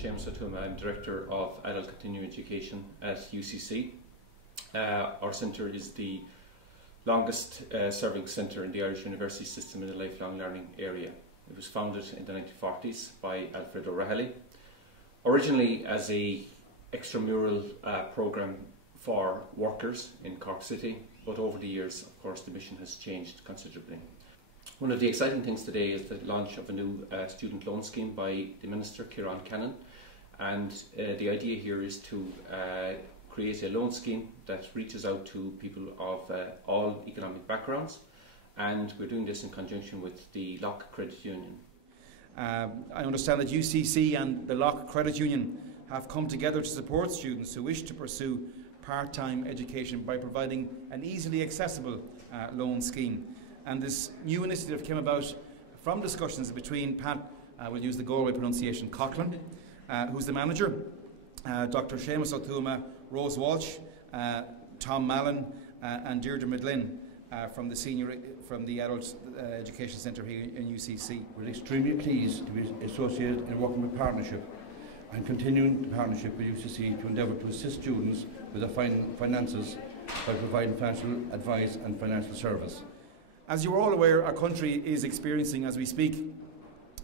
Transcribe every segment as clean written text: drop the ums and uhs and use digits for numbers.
Seamus O'Toole. I'm Director of Adult Continuing Education at UCC. Our centre is the longest serving centre in the Irish university system in the lifelong learning area. It was founded in the 1940s by Alfred O'Reilly, originally as a extramural programme for workers in Cork City, but over the years, of course, the mission has changed considerably. One of the exciting things today is the launch of a new student loan scheme by the Minister, Ciarán Cannon, and the idea here is to create a loan scheme that reaches out to people of all economic backgrounds, and we're doing this in conjunction with the Lough Credit Union. I understand that UCC and the Lough Credit Union have come together to support students who wish to pursue part-time education by providing an easily accessible loan scheme. And this new initiative came about from discussions between Pat, we'll use the Galway pronunciation, Coughlin, who's the manager, Dr. Seamus O'Toole, Rose Walsh, Tom Mallon, and Deirdre Midlin from the Adult Education Centre here in UCC. We're extremely pleased to be associated in working with partnership and continuing the partnership with UCC to endeavour to assist students with their finances by providing financial advice and financial service. As you are all aware, our country is experiencing, as we speak,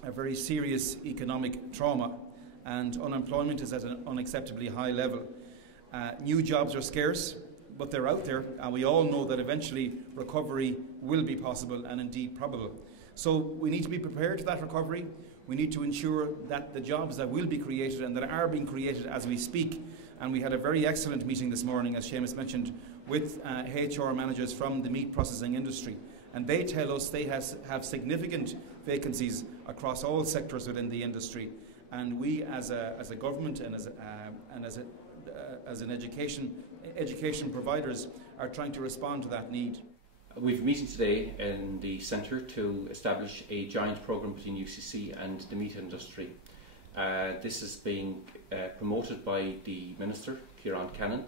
a very serious economic trauma, and unemployment is at an unacceptably high level. New jobs are scarce, but they're out there, and we all know that eventually recovery will be possible and indeed probable. So we need to be prepared for that recovery. We need to ensure that the jobs that will be created and that are being created as we speak, and we had a very excellent meeting this morning, as Seamus mentioned, with HR managers from the meat processing industry. And they tell us they have significant vacancies across all sectors within the industry. And we, as a government and as an education providers, are trying to respond to that need. We've a meeting today in the centre to establish a joint programme between UCC and the meat industry. This is being promoted by the Minister, Ciarán Cannon,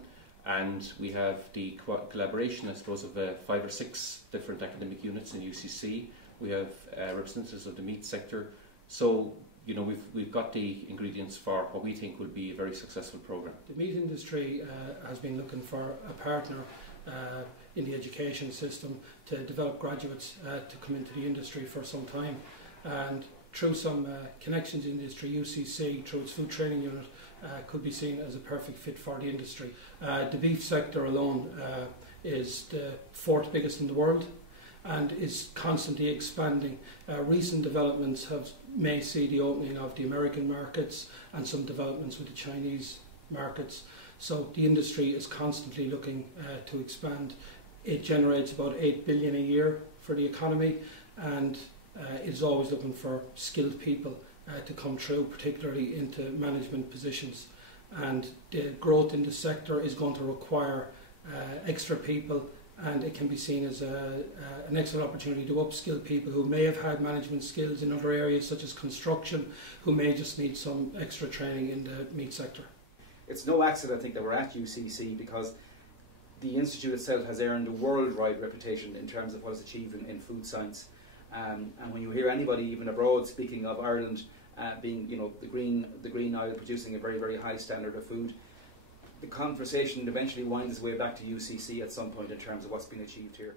and we have the collaboration, I suppose, of 5 or 6 different academic units in UCC. We have representatives of the meat sector. So, you know, we've got the ingredients for what we think will be a very successful programme. The meat industry has been looking for a partner in the education system to develop graduates to come into the industry for some time. And through some connections in the industry, UCC, through its food training unit, could be seen as a perfect fit for the industry. The beef sector alone is the 4th biggest in the world and is constantly expanding. Recent developments may see the opening of the American markets and some developments with the Chinese markets. So the industry is constantly looking to expand. It generates about 8 billion a year for the economy, and it is always looking for skilled people to come through, particularly into management positions. And the growth in the sector is going to require extra people, and it can be seen as an excellent opportunity to upskill people who may have had management skills in other areas such as construction, who may just need some extra training in the meat sector. It's no accident, I think, that we're at UCC, because the institute itself has earned a worldwide reputation in terms of what it's achieved in food science. And when you hear anybody, even abroad, speaking of Ireland being, you know, the green Isle, producing a very, very high standard of food, the conversation eventually winds its way back to UCC at some point in terms of what's been achieved here.